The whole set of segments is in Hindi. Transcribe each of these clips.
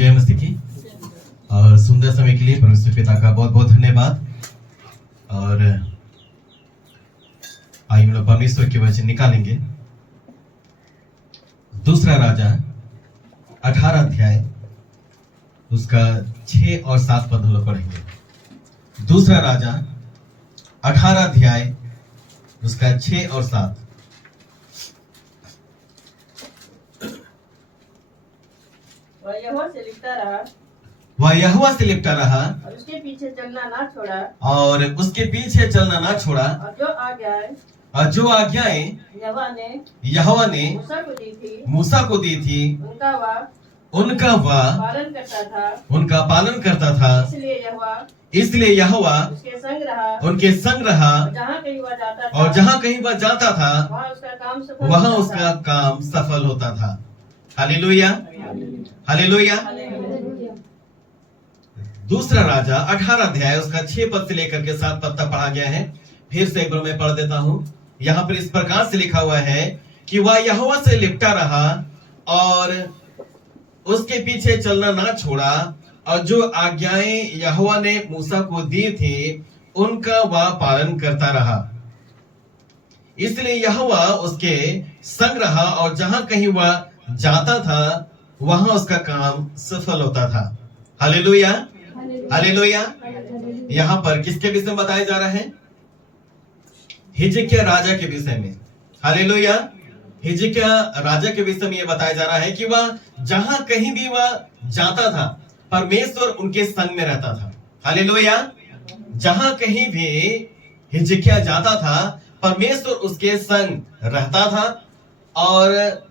जय मसीह की। और सुंदर समय के लिए परमेश्वर पिता का बहुत बहुत धन्यवाद। और आइए हम लोग परमेश्वर के वचन निकालेंगे। दूसरा राजा 18 अध्याय उसका 6 और 7 पद हम लोग पढ़ेंगे। दूसरा राजा 18 अध्याय उसका 6 और 7। वह यहोवा से लिपटा रहा और उसके पीछे चलना ना छोड़ा और उसके पीछे चलना ना छोड़ा। और जो आज्ञाएं यहोवा ने मूसा को दी थी उनका वह उनका पालन करता था। इसलिए यहोवा उनके संग रहा और जहाँ कहीं वह जाता था वहाँ उसका काम सफल होता था। Hallelujah, hallelujah. दूसरा राजा 18 अध्याय उसका 6 पद से लेकर के 7 पद तक पढ़ा गया है। फिर से एक बार मैं पढ़ देता हूँ। यहाँ पर इस प्रकार से लिखा हुआ है कि वह यहोवा से लिपटा रहा और उसके पीछे चलना ना छोड़ा और जो आज्ञाएं यहोवा ने मूसा को दी थी उनका वह पालन करता रहा। इसलिए यहोवा उसके संग रहा और जहां कहीं वह जाता था वहां उसका काम सफल होता था। Hallelujah, hallelujah. यहाँ पर किसके विषय में बताया जा रहा है? हिजकिय्याह राजा के विषय में। हालेलुया। हिजकिय्याह राजा के विषय में यह बताया जा रहा है कि वह जहां कहीं भी वह जाता था परमेश्वर उनके संग में रहता था। हालेलुया। जहां कहीं भी हिजकिय्याह जाता था परमेश्वर उसके संग रहता था और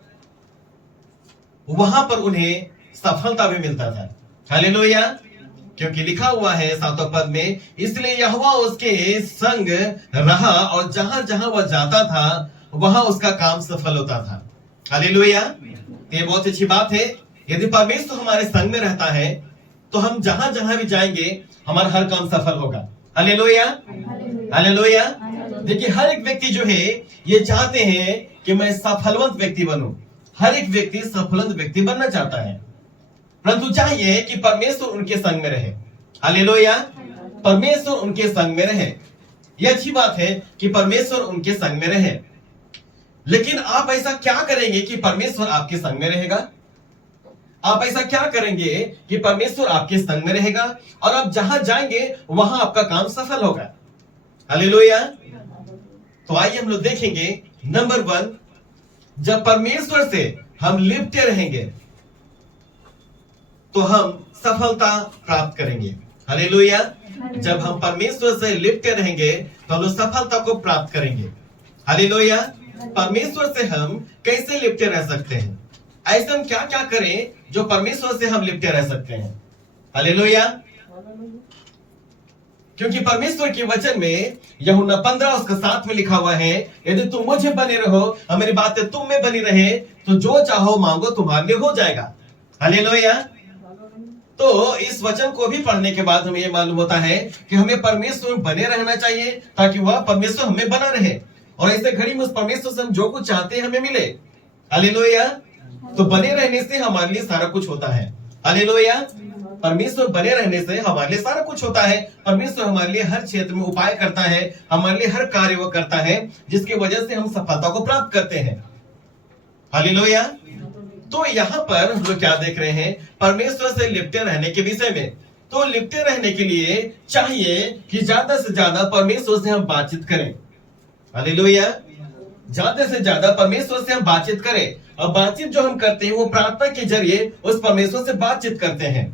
वहां पर उन्हें सफलता भी मिलता था। हालेलुया। क्योंकि लिखा हुआ है 7वें पद में, इसलिए यहोवा उसके संग रहा और जहां जहां वह जाता था वहां उसका काम सफल होता था। हालेलुया। ये बहुत अच्छी बात है। यदि परमेश्वर हमारे संग में रहता है तो हम जहां जहां भी जाएंगे हमारा हर काम सफल होगा। Hallelujah, hallelujah. देखिए हर एक व्यक्ति जो है ये चाहते हैं कि मैं सफलवंत व्यक्ति बनूं। हर एक व्यक्ति सफलवंत व्यक्ति बनना चाहता है, परंतु चाहिए कि परमेश्वर उनके संग में रहे। हालेलुया। परमेश्वर उनके संग में रहे। यह अच्छी बात है कि परमेश्वर उनके संग में रहे। लेकिन आप ऐसा क्या करेंगे कि परमेश्वर आपके संग में रहेगा? आप ऐसा क्या करेंगे कि परमेश्वर आपके संग में रहेगा और आप जहां जाएंगे वहां आपका काम सफल होगा? हालेलुया। तो आइए हम लोग देखेंगे। नंबर 1, जब परमेश्वर से हम लिपटे रहेंगे तो हम सफलता प्राप्त करेंगे। हालेलुया। जब हम परमेश्वर से लिपटे रहेंगे तो हम सफलता को प्राप्त करेंगे। हालेलुया। परमेश्वर से हम कैसे लिपटे रह सकते हैं? ऐसे हम क्या क्या करें जो परमेश्वर से हम लिपटे रह सकते हैं? हालेलुया। क्योंकि परमेश्वर के वचन में यूहन्ना 15 उसका 7 में लिखा हुआ है, यदि तुम मुझे बने रहो और मेरी बातें तुम में बनी रहे तो जो चाहो मांगो तुम्हारे लिए हो जाएगा। हालेलुया। तो इस वचन को भी पढ़ने के बाद हमें यह मालूम होता है कि हमें परमेश्वर में बने रहना चाहिए ताकि वह परमेश्वर हमें बना रहे और ऐसे घड़ी में उस परमेश्वर से हम जो कुछ चाहते हैं हमें मिले। हालेलुया। तो बने रहने से हमारे लिए सारा कुछ होता है। हालेलुया। परमेश्वर बने रहने से हमारे लिए सारा कुछ होता है। परमेश्वर हमारे लिए हर क्षेत्र में उपाय करता है, हमारे लिए हर कार्य वो करता है जिसकी वजह से हम सफलता को प्राप्त करते हैं। हालेलुया। तो यहाँ पर हम लोग क्या देख रहे हैं? परमेश्वर से लिपटे रहने के विषय में। तो लिपटे रहने के लिए चाहिए कि ज्यादा से ज्यादा परमेश्वर से हम बातचीत करें। हालेलुया। ज्यादा से ज्यादा परमेश्वर से हम बातचीत करें और बातचीत जो हम करते हैं वो प्रार्थना के जरिए उस परमेश्वर से बातचीत करते हैं।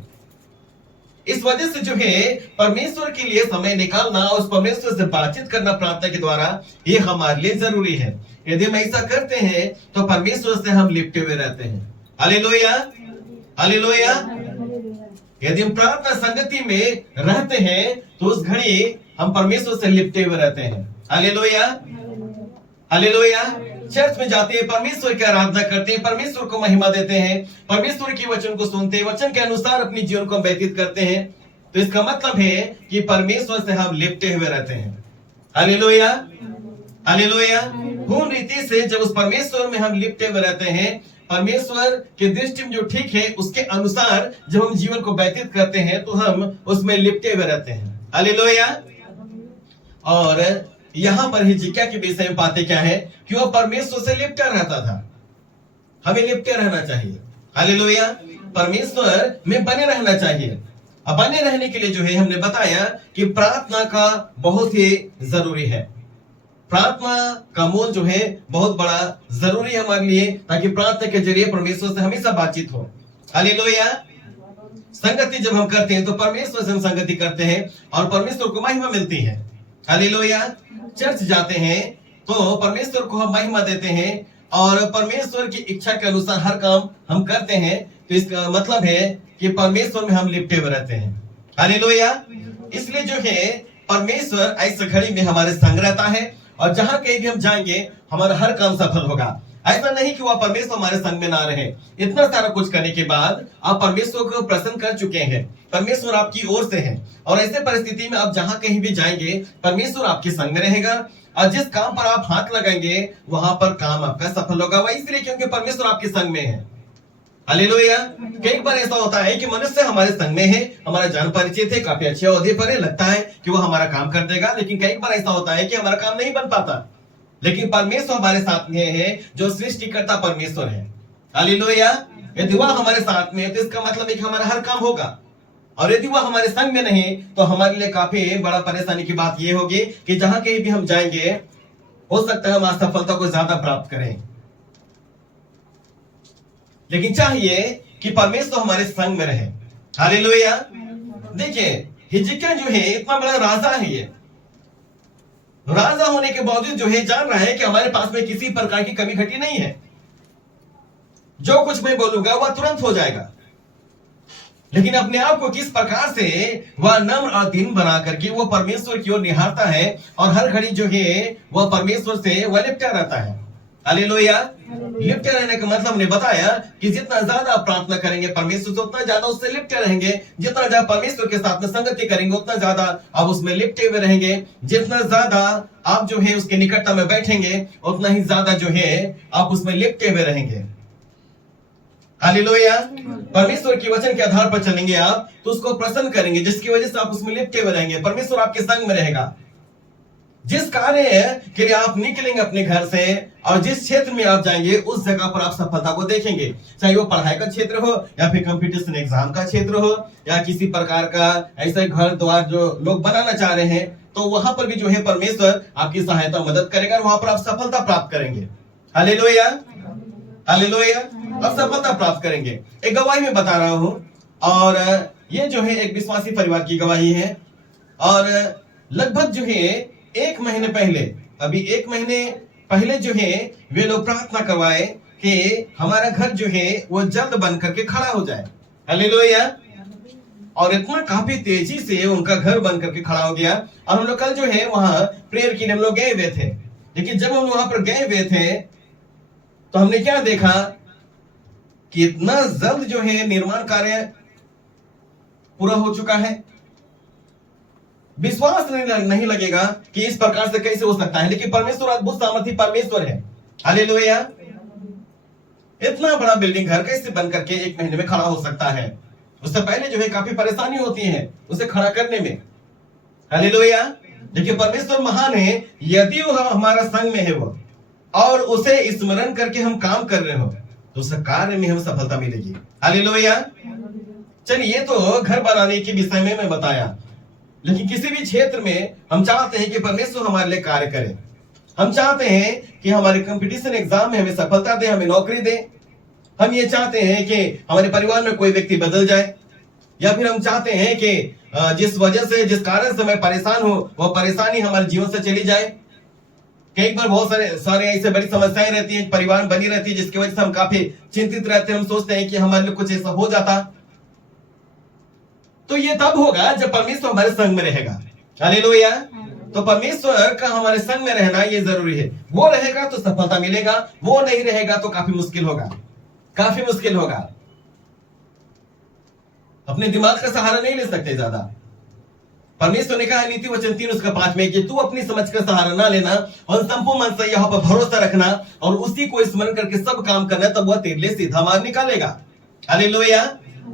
इस वजह से जो है परमेश्वर के लिए समय निकालना और उस परमेश्वर से बातचीत करना प्रार्थना के द्वारा ये हमारे लिए जरूरी है। यदि हम ऐसा करते हैं तो परमेश्वर से हम लिपटे हुए रहते हैं। Hallelujah, hallelujah. यदि हम प्रार्थना संगति में रहते हैं तो उस घड़ी हम परमेश्वर से लिपटे हुए रहते हैं। Hallelujah, hallelujah. चर्च में जाते हैं, परमेश्वर की आराधना करते हैं, परमेश्वर को महिमा देते हैं, परमेश्वर के वचन को सुनते हैं, वचन के अनुसार अपनी जीवन को व्यतीत करते हैं। तो इसका मतलब है कि परमेश्वर से हम लिपटे हुए रहते हैं। Hallelujah, hallelujah. पूर्ण रीति से जब उस परमेश्वर में हम लिपटे हुए रहते हैं परमेश्वर की दृष्टि में जो ठीक है उसके अनुसार जब हम जीवन को व्यतीत करते हैं तो हम उसमें लिपटे हुए रहते हैं। हालेलुया। और यहां पर हिजकिय्याह के विषय में बातें क्या है कि वह परमेश्वर से लिपटा रहता था। हमें लिपटे रहना चाहिए। हालेलुया। परमेश्वर में बने रहना चाहिए। अब बने रहने के लिए जो है हमने बताया कि प्रार्थना का बहुत ही जरूरी है। प्रार्थना का मूल जो है बहुत बड़ा जरूरी है हमारे लिए, ताकि प्रार्थना के जरिए परमेश्वर से हमेशा बातचीत हो। हालेलुया। संगति जब हम करते हैं तो परमेश्वर से हम संगति करते हैं और परमेश्वर को महिमा मिलती है। हालेलुया। चर्च जाते हैं तो परमेश्वर को हम महिमा देते हैं और परमेश्वर की इच्छा के अनुसार हर काम हम करते हैं, तो इसका मतलब है कि परमेश्वर में हम लिपटे हुए रहते हैं। हालेलुया। इसलिए जो है परमेश्वर ऐसे घड़ी में हमारे संग रहता है और जहां कहीं भी हम जाएंगे हमारा हर काम सफल होगा। ऐसा नहीं कि वह परमेश्वर हमारे संग में ना रहे। इतना सारा कुछ करने के बाद आप परमेश्वर को प्रसन्न कर चुके हैं, परमेश्वर आपकी ओर से है और ऐसे परिस्थिति में आप जहां कहीं भी जाएंगे परमेश्वर आपके संग में रहेगा और जिस काम पर आप हाथ लगाएंगे वहां पर काम आपका सफल होगा। वह इसलिए क्योंकि परमेश्वर आपके संग में है। हालेलुया। कई बार ऐसा होता है कि मनुष्य हमारे संग में है, हमारा जान परिचित है, काफी अच्छे ओहदे पर है, लगता है कि वो हमारा काम कर देगा, लेकिन कई बार ऐसा होता है कि हमारा काम नहीं बन पाता। लेकिन परमेश्वर हमारे साथ में है जो सृष्टिकर्ता परमेश्वर है। हालेलुया। यदि वह हमारे साथ में है तो इसका मतलब है कि हमारा हर काम होगा, और यदि वह हमारे संग में नहीं तो हमारे लिए काफी बड़ा परेशानी की बात यह होगी कि जहां कहीं भी हम जाएंगे हो सकता है हम असफलता को ज्यादा प्राप्त करें। लेकिन चाहिए कि परमेश्वर हमारे संग में रहे। हालेलुया। देखिए हिजकिय्याह जो है इतना बड़ा राजा है, ये राजा होने के बावजूद जो है जान रहा है कि हमारे पास में किसी प्रकार की कमी घटी नहीं है, जो कुछ मैं बोलूंगा वह तुरंत हो जाएगा। लेकिन अपने आप को किस प्रकार से वह नम्र और दीन बना करके वो परमेश्वर की ओर निहारता है और हर घड़ी जो है वह परमेश्वर से वह लिपटा रहता है। हालेलुया। लिपटे रहने का मतलब हमने बताया कि जितना ज्यादा आप प्रार्थना करेंगे परमेश्वर से उतना ज्यादा उससे लिपटे रहेंगे। जितना ज्यादा परमेश्वर के साथ में संगति करेंगे उतना ज्यादा आप उसमें लिपटे हुए रहेंगे। जितना ज्यादा आप जो है उसके निकटता में बैठेंगे उतना ही ज्यादा जो है आप उसमें लिपटे हुए रहेंगे। हालेलुया। परमेश्वर की वचन के आधार पर चलेंगे आप तो उसको प्रसन्न करेंगे, जिसकी वजह से आप उसमें लिपटे हुए रहेंगे। परमेश्वर आपके संग में रहेगा। जिस कार्य के लिए आप निकलेंगे अपने घर से और जिस क्षेत्र में आप जाएंगे उस जगह पर आप सफलता को देखेंगे, चाहे वो पढ़ाई का क्षेत्र हो या फिर कंपटीशन एग्जाम का क्षेत्र हो या किसी प्रकार का ऐसा घर द्वार जो लोग बनाना चाह रहे हैं, तो वहां पर भी जो है परमेश्वर आपकी सहायता मदद करेगा और वहां पर आप सफलता प्राप्त करेंगे। हालेलुया। हालेलुया। आप सफलता प्राप्त करेंगे। एक गवाही में बता रहा हूं और ये जो है एक विश्वासी परिवार की गवाही है और लगभग जो है एक महीने पहले, अभी एक महीने पहले जो है वे लोग प्रार्थना करवाए कि हमारा घर जो है वो जल्द बन करके खड़ा हो जाए। हालेलुया। और इतना काफी तेजी से उनका घर बन करके खड़ा हो गया और हम लोग कल जो है वहां प्रेयर के लिए हम लोग गए हुए थे। लेकिन जब हम वहां पर गए हुए थे तो हमने क्या देखा कि इतना जल्द जो है निर्माण कार्य पूरा हो चुका है। विश्वास नहीं लगेगा कि इस प्रकार से कैसे हो सकता है, लेकिन परमेश्वर अद्भुत सामर्थी परमेश्वर है। हालेलुया। इतना बड़ा बिल्डिंग घर कैसे बन करके एक महीने में खड़ा हो सकता है? उससे पहले जो है काफी परेशानी होती है उसे खड़ा करने में। हालेलुया। लेकिन परमेश्वर महान है। यदि वो हमारा संग में है वो और उसे स्मरण करके हम काम कर रहे हो तो उस कार्य में हमें सफलता मिलेगी। हालेलुया। चलिए ये तो घर बनाने के विषय में मैं बताया, लेकिन किसी भी क्षेत्र में हम चाहते हैं कि परमेश्वर हमारे लिए कार्य करे। हम चाहते हैं कि हमारे कंपटीशन एग्जाम में हमें सफलता दे, हमें नौकरी दे। हम ये चाहते हैं कि हमारे परिवार में कोई व्यक्ति बदल जाए, या फिर हम चाहते हैं कि जिस वजह से जिस कारण से मैं परेशान हूं वह परेशानी हमारे जीवन से चली जाए। कई बार बहुत सारे ऐसे बड़ी समस्याएं रहती हैं, परिवार में बनी रहती है, जिसकी वजह से हम काफी चिंतित रहते हैं। हम सोचते हैं कि हमारे लिए कुछ ऐसा हो जाता। तो ये तब होगा जब परमेश्वर हमारे संग में रहेगा। हालेलुया। तो परमेश्वर का हमारे संग में रहना ये जरूरी है। वो रहेगा तो सफलता मिलेगा, वो नहीं रहेगा तो काफी मुश्किल होगा, काफी मुश्किल होगा। अपने दिमाग का सहारा नहीं ले सकते ज्यादा। परमेश्वर ने कहा नीति वचन 3:5 में कि तू अपनी समझ का सहारा ना लेना और संपूर्ण मन से यहाँ पर भरोसा रखना और उसी को स्मरण करके सब काम करना, तब वह तेरे लिए सीधा मार्ग निकालेगा। हालेलुया।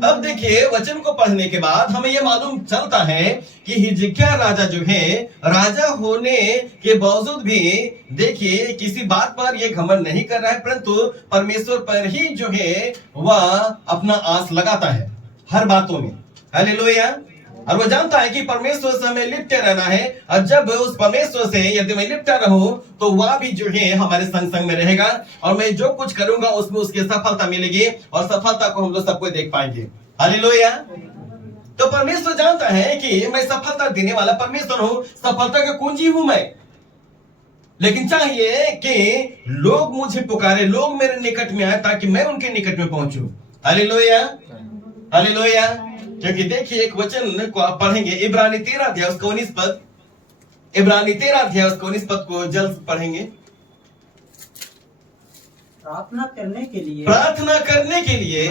अब देखिए वचन को पढ़ने के बाद हमें यह मालूम चलता है कि हिजकिय्याह राजा जो है, राजा होने के बावजूद भी देखिए किसी बात पर यह घमंड नहीं कर रहा है, परंतु परमेश्वर पर ही जो है वह अपना आस लगाता है हर बातों में। हालेलुया। और वो जानता है कि परमेश्वर से हमें लिपटे रहना है, और जब उस परमेश्वर से यदि मैं लिपटा रहूं तो वह भी जो है हमारे संग संग में रहेगा, और मैं जो कुछ करूंगा उसमें उसकी सफलता मिलेगी, और सफलता को हम लोग सबको देख पाएंगे। हालेलुया। तो परमेश्वर जानता है कि मैं सफलता देने वाला परमेश्वर हूं, सफलता का कुंजी हूं मैं, लेकिन चाहिए कि लोग मुझे पुकारे, लोग मेरे निकट में आए ताकि मैं उनके निकट में पहुंचूं। हालेलुया। हालेलुया। क्योंकि देखिए एक वचन को आप पढ़ेंगे, इब्रानी 13:19 इब्रानी 13:19 को जल्द पढ़ेंगे। प्रार्थना करने के लिए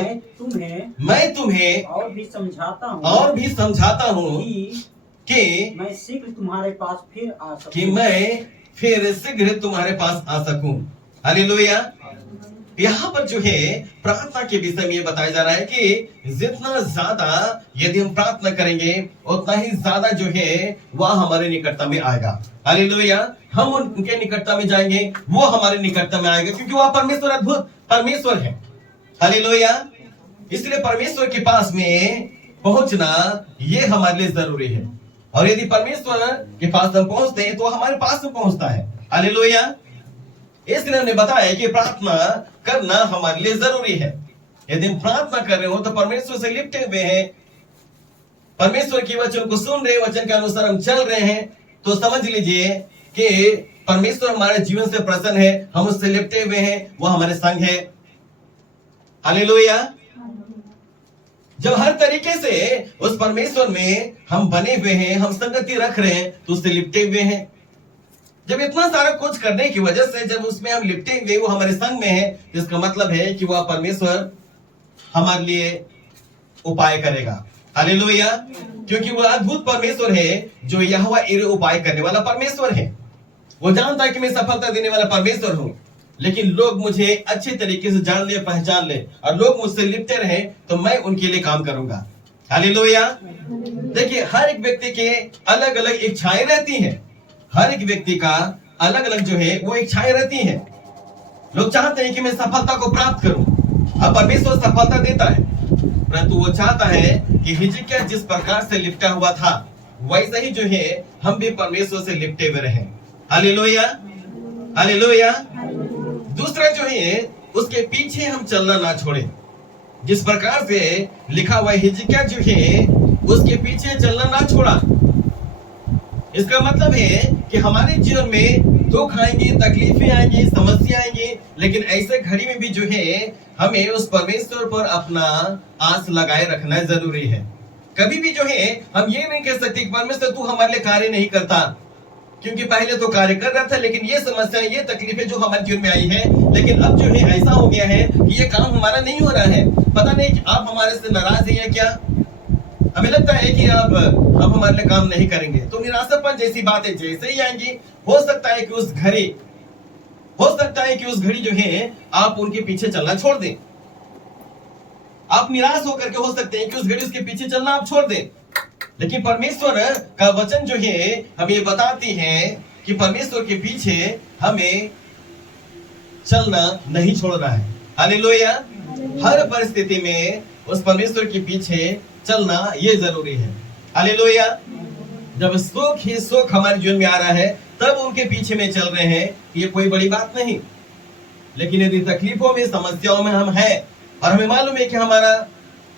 मैं तुम्हें और भी समझाता हूँ कि मैं शीघ्र तुम्हारे पास फिर आ सकूं। कि मैं फिर शीघ्र तुम्हारे पास आ सकूं। हालेलुया। यहाँ पर जो है प्रार्थना के विषय में ये बताया जा रहा है कि जितना ज्यादा यदि हम प्रार्थना करेंगे उतना ही ज्यादा जो है वह हमारे निकटता में आएगा। हालेलुया। हम उनके निकटता में जाएंगे, वो हमारे निकटता में आएगा, क्योंकि वह परमेश्वर अद्भुत परमेश्वर है। हालेलुया। इसलिए परमेश्वर के पास में पहुंचना ये हमारे लिए जरूरी है, और यदि परमेश्वर के पास हम पहुंचते हैं तो हमारे पास में पहुंचता है। हालेलुया। इसलिए हमने बताया कि प्रार्थना करना हमारे लिए जरूरी है। यदि हम प्रार्थना कर रहे हो तो परमेश्वर से लिपटे हुए हैं, परमेश्वर की वचन को सुन रहे, वचन के अनुसार हम चल रहे हैं, तो समझ लीजिए कि परमेश्वर हमारे जीवन से प्रसन्न है, हम उससे लिपटे हुए हैं, वो हमारे संग है। हालेलुया। जब हर तरीके से उस परमेश्वर में हम बने हुए हैं, हम संगति रख रहे हैं, तो उससे लिपटे हुए हैं। जब इतना सारा कुछ करने की वजह से जब उसमें हम लिपटे हुए, वो हमारे संग में है, इसका मतलब है कि वह परमेश्वर हमारे लिए उपाय करेगा। हालेलुया। क्योंकि वह अद्भुत परमेश्वर है जो यहोवा इरे उपाय करने वाला परमेश्वर है। वो जानता है कि मैं सफलता देने वाला परमेश्वर हूं, लेकिन लोग मुझे अच्छे तरीके से जान ले, पहचान ले, और लोग मुझसे लिपटे रहे तो मैं उनके लिए काम करूंगा। हालेलुया। देखिए हर एक व्यक्ति के अलग अलग इच्छाएं रहती हैं, हर एक व्यक्ति का अलग अलग जो है वो इच्छाएं रहती हैं। लोग चाहते हैं कि मैं सफलता को प्राप्त करूं, अब परमेश्वर सफलता देता है, परंतु वो चाहता है कि हिजकिय्याह जिस प्रकार से लिपटा हुआ था वैसे ही जो है हम भी परमेश्वर से लिपटे हुए रहें। हालेलुया। हालेलुया। दूसरा जो है उसके पीछे हम चलना ना छोड़ें। जिस प्रकार से लिखा हुआ हिजकिय्याह जो है उसके पीछे चलना ना छोड़ा। इसका मतलब है कि हमारे जीवन में दुख आएंगे, तकलीफें आएंगी, समस्या आएंगी, लेकिन ऐसे घड़ी में भी जो है हमें उस परमेश्वर पर अपना आस लगाए रखना जरूरी है। कभी भी जो है हम ये नहीं कह सकते कि परमेश्वर तू हमारे लिए कार्य नहीं करता, क्योंकि पहले तो कार्य कर रहा था, लेकिन ये समस्या, ये तकलीफें जो हमारे जीवन में आई है, लेकिन अब जो है ऐसा हो गया है कि ये काम हमारा नहीं हो रहा है। पता नहीं कि आप हमारे से नाराज हैं या क्या, हमें लगता है कि अब हमारे लिए काम नहीं करेंगे, तो निराशापन जैसी बातें जैसे ही आएंगी, हो सकता है कि उस घड़ी जो है आप उनके पीछे चलना छोड़ दें। आप निराश होकर के हो सकते हैं कि उस घड़ी उसके पीछे चलना आप छोड़ दें, लेकिन परमेश्वर का वचन जो है हमें ये बताती है कि परमेश्वर के पीछे हमें चलना नहीं छोड़ना है। हालेलुया। हर परिस्थिति में उस परमेश्वर के पीछे चलना ये जरूरी है। हालेलुया। जब सुख ही सुख हमारे जीवन में आ रहा है तब उनके पीछे में चल रहे हैं, ये कोई बड़ी बात नहीं। लेकिन यदि तकलीफों में, समस्याओं में हम हैं और हमें मालूम है कि हमारा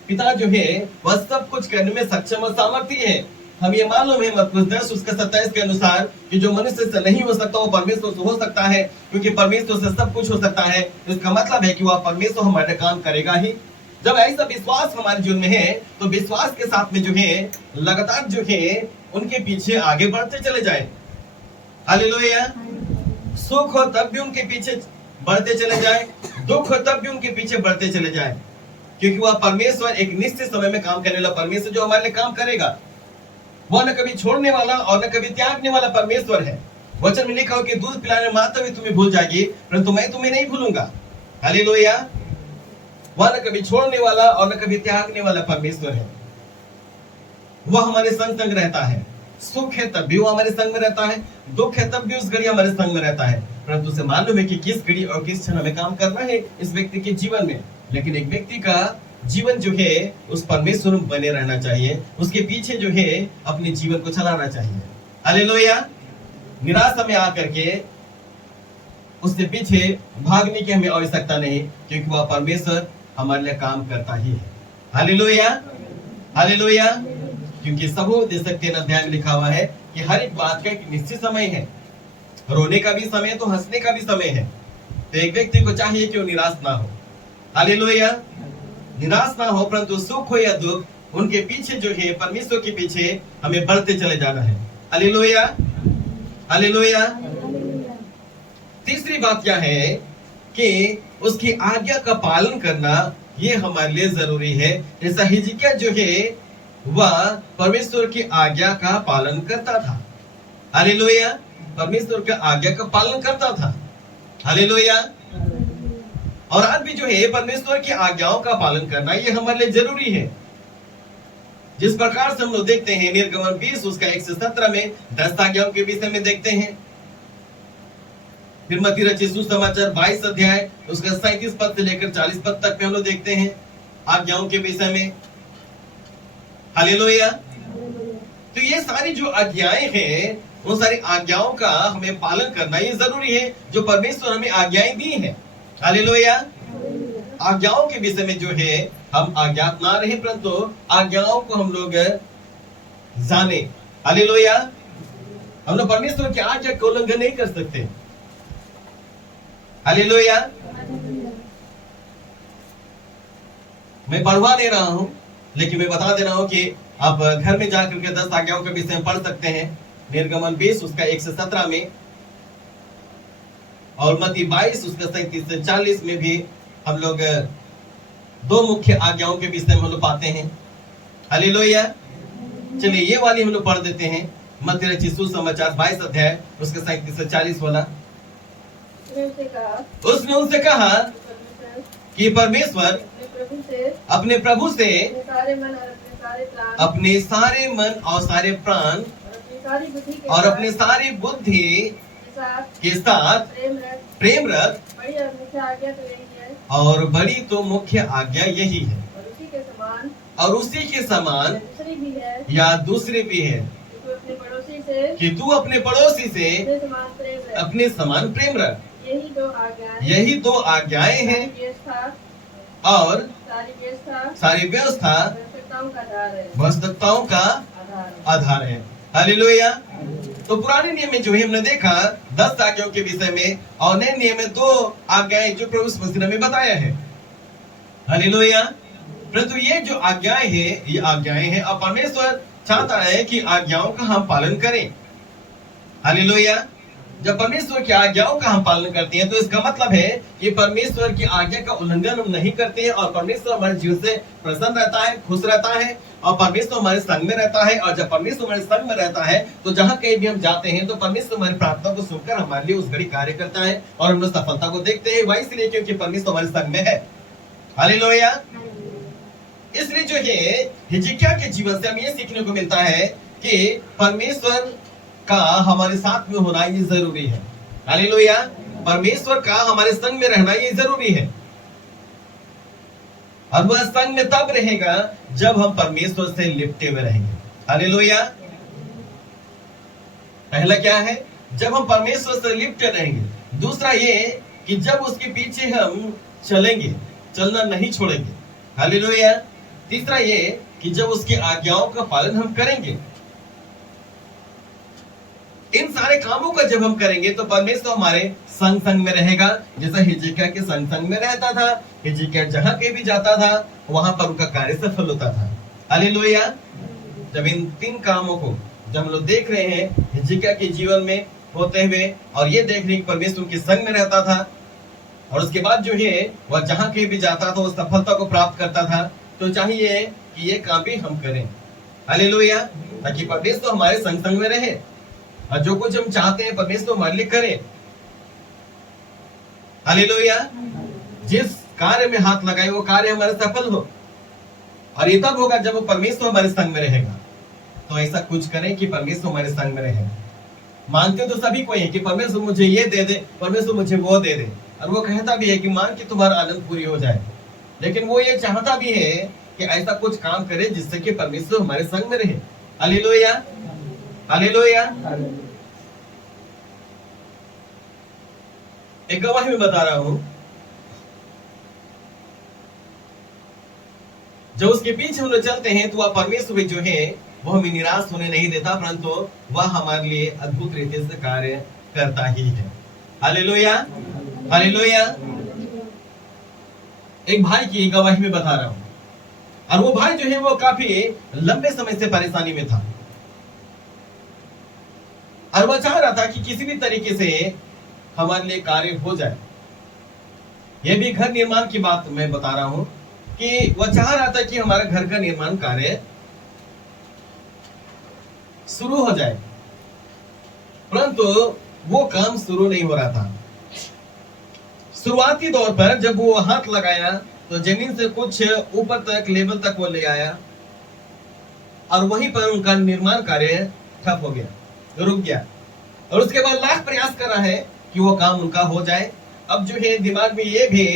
पिता जो है वह सब कुछ करने में सक्षम और सामर्थ्य है, हम ये मालूम है मत्ती 10:27 के अनुसार कि जो मनुष्य से नहीं हो सकता वो परमेश्वर से हो सकता है, क्योंकि परमेश्वर से सब कुछ हो सकता है। इसका मतलब है कि वह परमेश्वर हमारे काम करेगा ही। जब ऐसा विश्वास हमारे जीवन में है तो विश्वास के साथ में जो है लगातार जो है उनके पीछे आगे बढ़ते चले जाए। हालेलुया। सुख हो तब भी उनके पीछे बढ़ते चले जाए, दुख हो तब भी उनके पीछे बढ़ते चले जाए, क्योंकि वह परमेश्वर एक निश्चित समय में काम करने वाला परमेश्वर जो हमारे लिए काम करेगा, वह न कभी छोड़ने वाला और न कभी त्यागने वाला परमेश्वर है। वचन में लिखा हो कि दूध पिलाने माता भी तुम्हें भूल जाएगी, परंतु मैं तुम्हें नहीं भूलूंगा। हालेलुया। वह न कभी छोड़ने वाला और न कभी त्यागने वाला परमेश्वर है। वह हमारे संग संग रहता है। सुख है तब भी वो हमारे संग में रहता है, दुख है तब भी उस घड़ी हमारे संग में रहता है। परंतु उसे मालूम है कि किस घड़ी और किस क्षण हमें काम करना है इस व्यक्ति के जीवन में। लेकिन एक व्यक्ति का जीवन जो है उस परमेश्वर में बने रहना चाहिए, उसके पीछे जो है अपने जीवन को चलाना चाहिए। हालेलुया। निराशा में आकर के उससे पीछे भागने की हमें आवश्यकता नहीं, क्योंकि वह परमेश्वर हमारे लिए काम करता ही है। हालेलुया। हालेलुया। क्योंकि सबूत 3 अध्याय में लिखा हुआ है कि हर एक बात का एक निश्चित समय है। रोने का भी समय तो हंसने का भी समय है। तो एक व्यक्ति को चाहिए कि वो निराश ना हो। हालेलुया। निराश ना हो, परंतु सुख हो या दुख, उनके पीछे जो है परमेश्वर के पीछे हमें बढ़ते चले जाना है। हालेलुया। हालेलुया। तीसरी बात क्या है कि उसकी आज्ञा का पालन करना ये हमारे लिए जरूरी है। जैसा हिजकिय्याह जो है वह परमेश्वर की आज्ञा का पालन करता था। हालेलुया। परमेश्वर की आज्ञा का पालन करता था। हालेलुया। और आज भी जो है परमेश्वर की आज्ञाओं का पालन करना ये हमारे लिए जरूरी है। जिस प्रकार से हम लोग देखते हैं निर्गमन 20 उसका 1 से 17 में 10 आज्ञाओं के विषय में देखते हैं। फिर मत्ती रचित सुसमाचार 22 अध्याय उसका 37 पद से लेकर 40 पद तक में हम लोग देखते हैं आज्ञाओं के विषय में। हालेलुया। तो ये सारी जो आज्ञाएं हैं उन सारी आज्ञाओं का हमें पालन करना ये जरूरी है, जो परमेश्वर हमें आज्ञाएं दी हैं। हालेलुया। आज्ञाओं के विषय में जो है हम अज्ञात ना रहे, परंतु आज्ञाओं को हम लोग जाने। हालेलुया। हम लोग परमेश्वर की आज्ञा का उल्लंघन नहीं कर सकते। हालेलुया। मैं पढ़वा दे रहा हूं, लेकिन मैं बता दे रहा हूं कि आप घर में जाकर के 10 आज्ञाओं के विषय में पढ़ सकते हैं। निर्गमन 20 उसका 1 से 17 में और मत्ती 22 उसका 37 से 40 में भी हम लोग 2 मुख्य आज्ञाओं के विषय में हम लोग पाते हैं। हालेलुया। चलिए ये वाली हम लोग पढ़ देते हैं। मत्ती रचित सुसमाचार 22 अध्याय उसके 37 से 40 वाला। उसने उनसे कहा कि परमेश्वर अपने प्रभु से अपने सारे मन और सारे प्राण और अपने सारी बुद्धि के साथ प्रेम रख, और बड़ी तो मुख्य आज्ञा यही है, और उसी के समान या दूसरी भी है कि तू अपने पड़ोसी से अपने समान प्रेम रख। यही 2 आज्ञाएं हैं और सारी व्यवस्था आवश्यकताओं का आधार है। हालेलुया। तो पुराने नियम में जो है हमने देखा 10 आज्ञाओं के विषय में, और नए नियम में 2 आज्ञाएं जो प्रभु यीशु मसीह ने हमें बताया है। हालेलुया। परंतु ये जो आज्ञाएं हैं ये आज्ञाएं हैं, और परमेश्वर चाहता है कि आज्ञाओं का हम पालन करें। हालेलुया। जब परमेश्वर की आज्ञाओं का हम पालन करते हैं तो इसका मतलब है कि परमेश्वर की आज्ञा का उल्लंघन हम नहीं करते हैं, और परमेश्वर हमारे जीवन से प्रसन्न रहता है, खुश रहता है, और परमेश्वर हमारे संग में रहता है। और जब परमेश्वर हमारे संग में रहता है तो जहाँ कहीं भी हम जाते हैं तो परमेश्वर हमारी प्रार्थना को सुनकर हमारे लिए उस घड़ी कार्य करता है, और हम लोग सफलता को देखते हैं। वही इसलिए क्योंकि परमेश्वर हमारे संग में है। हालेलुया। इसलिए जो है हिजकिय्याह के जीवन से हमें ये सीखने को मिलता है कि परमेश्वर का हमारे साथ में होना ये जरूरी है। हालेलुया। परमेश्वर का हमारे संग में रहना ये जरूरी है, और वह संग में तब रहेगा जब हम परमेश्वर से लिपटे हुए रहेंगे। हालेलुया। पहला क्या है? जब हम परमेश्वर से लिपटे रहेंगे। दूसरा ये कि जब उसके पीछे हम चलेंगे, चलना नहीं छोड़ेंगे। हालेलुया। तीसरा ये कि जब उसकी आज्ञाओं का पालन हम करेंगे। इन सारे कामों का जब हम करेंगे तो परमेश्वर हमारे संग संग में रहेगा, जैसा हिजकिय्याह के संग संग में रहता था। हिजकिय्याह जहां कहीं भी जाता था वहां पर उनका कार्य सफल होता था। हालेलुया। जब इन 3 कामों को जब हम लोग देख रहे हैं हिजकिय्याह के जीवन में होते हुए, और ये देख रहे हैं परमेश्वर के संग में रहता था, और उसके बाद जो है वह जहां कहीं भी जाता था वो सफलता को प्राप्त करता था, तो चाहिए कि ये काम भी हम करें। हालेलुया। ताकि परमेश्वर हमारे संग संग में रहे और जो कुछ हम चाहते हैं परमेश्वर हमारे लिए करे। हालेलुया। जिस कार्य में हाथ लगाए वो कार्य हमारे सफल हो, और ये तब होगा जब वो परमेश्वर हमारे संग में रहेगा। तो ऐसा कुछ करें कि परमेश्वर हमारे संग में रहे। मांगते तो सभी को है कि परमेश्वर मुझे ये दे दे, परमेश्वर मुझे वो दे दे, और वो कहता भी है कि मांग के तुम्हारा आनंद पूरी हो जाए। लेकिन वो ये चाहता भी है कि ऐसा कुछ काम करे जिससे कि परमेश्वर हमारे संग में रहे। Hallelujah, hallelujah. एक गवाही में बता रहा हूं, जो उसके पीछे हम लोग चलते हैं तो वह परमेश्वर जो है वो हमें निराश होने नहीं देता, परंतु वह हमारे लिए अद्भुत रीति से कार्य करता ही है। Hallelujah, hallelujah. एक भाई की गवाही में बता रहा हूं, और वो भाई जो है वो काफी लंबे समय से परेशानी में था, और वह चाह रहा था कि किसी भी तरीके से हमारे लिए कार्य हो जाए। यह भी घर निर्माण की बात मैं बता रहा हूं कि वह चाह रहा था कि हमारा घर का निर्माण कार्य शुरू हो जाए, परंतु वो काम शुरू नहीं हो रहा था। शुरुआती दौर पर जब वो हाथ लगाया तो जमीन से कुछ ऊपर तक लेवल तक वो ले आया, और वहीं पर उनका निर्माण कार्य ठप हो गया, रुक गया। और उसके बाद लाख प्रयास कर रहा है कि वो काम उनका हो जाए। अब जो है दिमाग में ये भी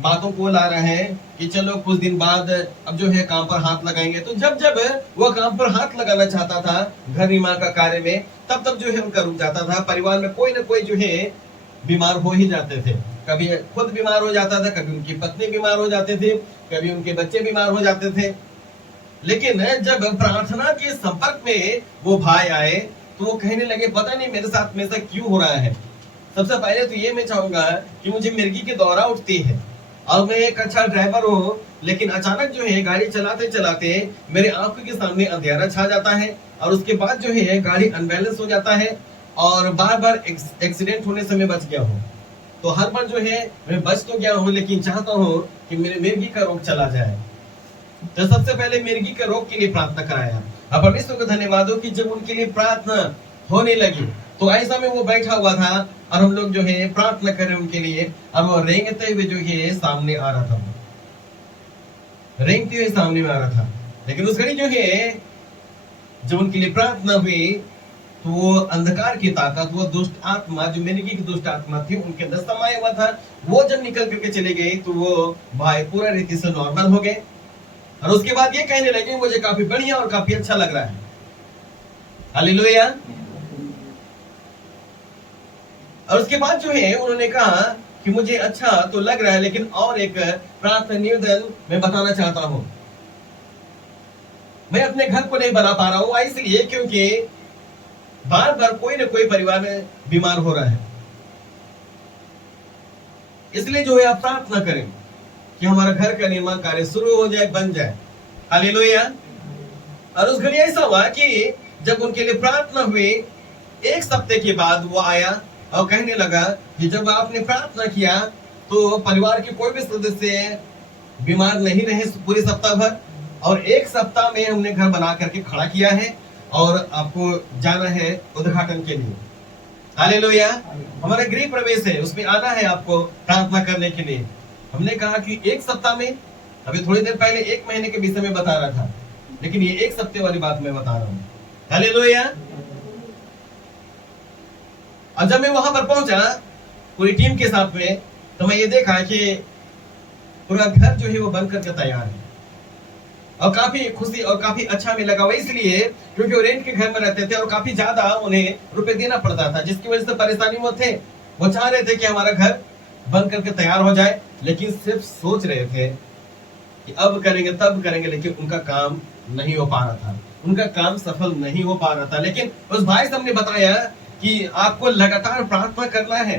बातों को ला रहा है कि चलो कुछ दिन बाद अब जो है काम पर हाथ लगाएंगे। तो जब जब वो काम पर हाथ लगाना चाहता था घर निर्माण का कार्य में, तब तब जो है उनका रुक जाता था। परिवार में कोई ना कोई जो है बीमार हो ही जाते थे। कभी खुद बीमार हो जाता था, कभी उनकी पत्नी बीमार हो जाते थे, कभी उनके बच्चे बीमार हो जाते थे। लेकिन जब प्रार्थना के संपर्क में वो भाई आए तो वो कहने लगे, पता नहीं मेरे साथ में ऐसा क्यों हो रहा है। सबसे पहले तो ये मैं चाहूंगा कि मुझे मिर्गी की दौरा उठती है, और मैं एक अच्छा ड्राइवर हूँ, लेकिन अचानक जो है गाड़ी चलाते चलाते मेरे आंखों के सामने अंधेरा छा जाता है, और उसके बाद जो है गाड़ी अनबैलेंस हो जाता है, और बार बार एक्सीडेंट होने से मैं बच गया हूँ। तो हर बार जो है मैं बच तो गया हूँ, लेकिन चाहता हूँ कि मेरे मिर्गी का रोग चला जाए। तो सबसे पहले मिर्गी के रोग के लिए प्रार्थना कराया। अब परमेश्वर को धन्यवाद हो कि जब उनके लिए प्रार्थना होने लगी तो ऐसा में वो बैठा हुआ था, और हम लोग जो है प्रार्थना कर रहे उनके लिए, और वो रेंगते हुए जो है सामने आ रहा था, रेंगते हुए सामने में आ रहा था। लेकिन उस घड़ी जो है जब उनके लिए प्रार्थना हुई तो वो अंधकार की ताकत, वो दुष्ट आत्मा जो मिर्गी की दुष्ट आत्मा थी उनके अंदर समाया हुआ था, वो जब निकल करके चले गए तो वो भाई पूरा रीति से नॉर्मल हो गए। और उसके बाद ये कहने लगे, मुझे काफी बढ़िया और काफी अच्छा लग रहा है। हालेलुया। और उसके बाद जो है उन्होंने कहा कि मुझे अच्छा तो लग रहा है, लेकिन और एक प्रार्थना निवेदन मैं बताना चाहता हूं। मैं अपने घर को नहीं बना पा रहा हूं, इसलिए क्योंकि बार बार कोई ना कोई परिवार में बीमार हो रहा है। इसलिए जो है आप प्रार्थना करें कि हमारा घर का निर्माण कार्य शुरू हो जाए, बन जाए। हालेलुया। और उस घड़ी ऐसा हुआ कि जब उनके लिए प्रार्थना हुई, एक सप्ताह के बाद वो आया और कहने लगा कि जब आपने प्रार्थना किया तो परिवार के कोई भी सदस्य बीमार नहीं रहे पूरे सप्ताह भर, और एक सप्ताह में हमने घर बना करके खड़ा किया है, और आपको जाना है उद्घाटन के लिए। हालेलुया। हमारा गृह प्रवेश है, उसमें आना है आपको प्रार्थना करने के लिए। हमने कहा कि एक सप्ताह में, अभी थोड़ी देर पहले एक महीने के विषय में बता रहा था, लेकिन ये एक सप्ताह वाली बात मैं बता रहा हूँ। हालेलुया। और जब मैं वहां पर पहुंचा पूरी टीम के साथ में, तो मैं ये देखा कि पूरा घर जो है वो बन करके तैयार है, और काफी खुशी और काफी अच्छा में लगा हुआ, इसलिए क्योंकि वो रेंट के घर में रहते थे और काफी ज्यादा उन्हें रुपए देना पड़ता था, जिसकी वजह से परेशानी में थे। वो चाह रहे थे कि हमारा घर बन करके तैयार हो जाए, लेकिन सिर्फ सोच रहे थे कि अब करेंगे तब करेंगे, लेकिन उनका काम नहीं हो पा रहा था, उनका काम सफल नहीं हो पा रहा था। लेकिन उस भाई साहब ने बताया कि आपको लगातार प्रार्थना करना है,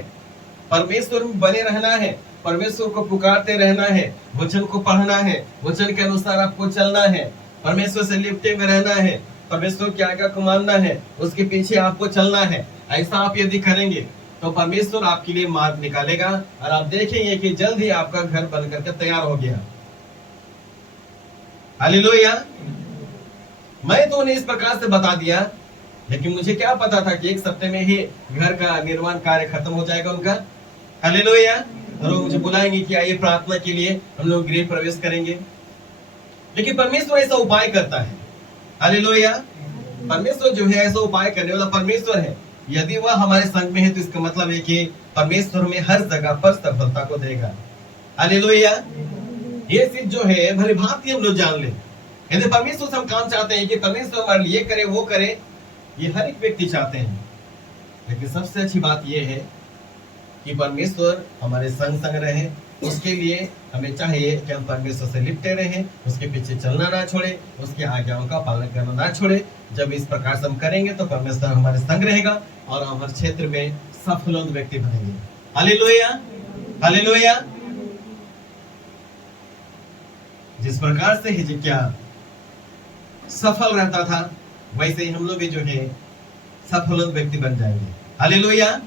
परमेश्वर में बने रहना है, परमेश्वर को पुकारते रहना है, वचन को पढ़ना है, वचन के अनुसार आपको चलना है, परमेश्वर से लिपटे में रहना है, परमेश्वर की आज्ञा को मानना है, उसके पीछे आपको चलना है। ऐसा आप यदि करेंगे तो परमेश्वर आपके लिए मार्ग निकालेगा, और आप देखेंगे कि जल्द ही आपका घर बन करके तैयार हो गया। हालेलुया। मैं तो उन्हें इस प्रकार से बता दिया, लेकिन मुझे क्या पता था कि एक सप्ताह में ही घर का निर्माण कार्य खत्म हो जाएगा उनका। हालेलुया। और वो मुझे बुलाएंगे कि आइए प्रार्थना के लिए हम लोग गृह प्रवेश करेंगे। लेकिन परमेश्वर ऐसा उपाय करता है। हालेलुया। परमेश्वर जो है ऐसा उपाय करने वाला परमेश्वर है। यदि वह हमारे संग में है तो इसका मतलब है कि परमेश्वर में हर जगह पर सफलता को देगा। हालेलुया। ये चीज जो है भली भांति हम लोग जान ले। यदि परमेश्वर से हम काम चाहते हैं कि परमेश्वर हमारे लिए करे, वो करे, ये हर एक व्यक्ति चाहते हैं। लेकिन सबसे अच्छी बात यह है कि परमेश्वर हमारे संग संग रहे। उसके लिए हमें चाहिए कि हम परमेश्वर से लिपटे रहें, उसके पीछे चलना ना छोड़े, उसकी आज्ञाओं का पालन करना ना छोड़े। जब इस प्रकार से हम करेंगे तो परमेश्वर हमारे संग रहेगा और हम हर क्षेत्र में सफल व्यक्ति बनेंगे। हालेलुया। हालेलुया। जिस प्रकार से हिजकिय्याह सफल रहता था, वैसे ही हम लोग भी जो है सफल व्यक्ति बन जाएंगे। हालेलुया।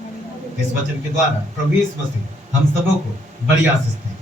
इस वचन के द्वारा प्रभु यीशु मसीह हम सबों को बड़ी आशीष दें।